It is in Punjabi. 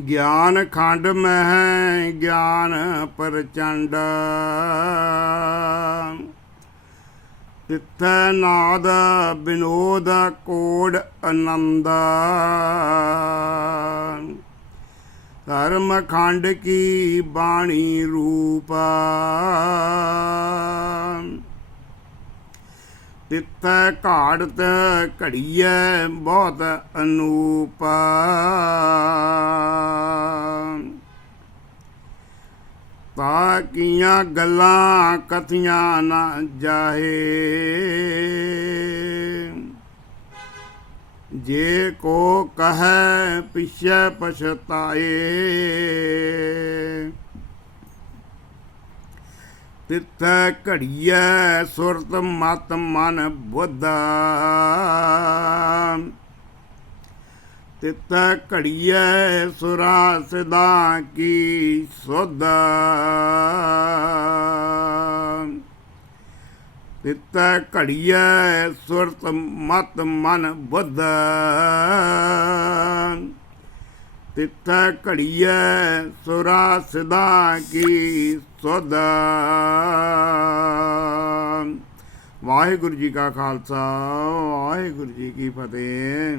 ਗਿਆਨ ਖੰਡ ਮਹਿ ਗਿਆਨ ਪ੍ਰਚੰਡ। ਤਿੱਥੈ ਨਾਦ ਬਿਨੋਦ ਕੋੜ ਆਨੰਦ। ਧਰਮ ਖੰਡ ਕੀ ਬਾਣੀ ਰੂਪ। ਤਿੱਥੈ ਘਾੜਤ ਘੜੀਐ ਬਹੁਤ ਅਨੂਪ। ਤਾ ਕੀਆਂ ਗੱਲਾਂ ਕਥੀਆਂ ਨਾ ਜਾਹੇ। ਜੇ ਕੋ ਕਹੈ ਪਿਛੈ ਪਛਤਾਏ। ਤਿੱਥੈ ਘੜੀਐ ਸੁਰਤ ਮਤ ਮਨ ਬੁੱਧ। ਤਿੱਥੈ ਘੜੀਐ ਸੁਰਾ ਸਦਾ ਕੀ ਸੁਧ। ਤਿੱਥੈ ਘੜੀਐ ਸੁਰਤ ਮਤ ਮਨ ਬੁੱਧ। ਤਿੱਥੈ ਘੜੀਐ ਸੁਰਾ ਸਦਾ ਕੀ ਸੁਧ। ਵਾਹਿਗੁਰੂ ਜੀ ਕਾ ਖਾਲਸਾ ਵਾਹਿਗੁਰੂ ਜੀ ਕੀ ਫਤਿਹ।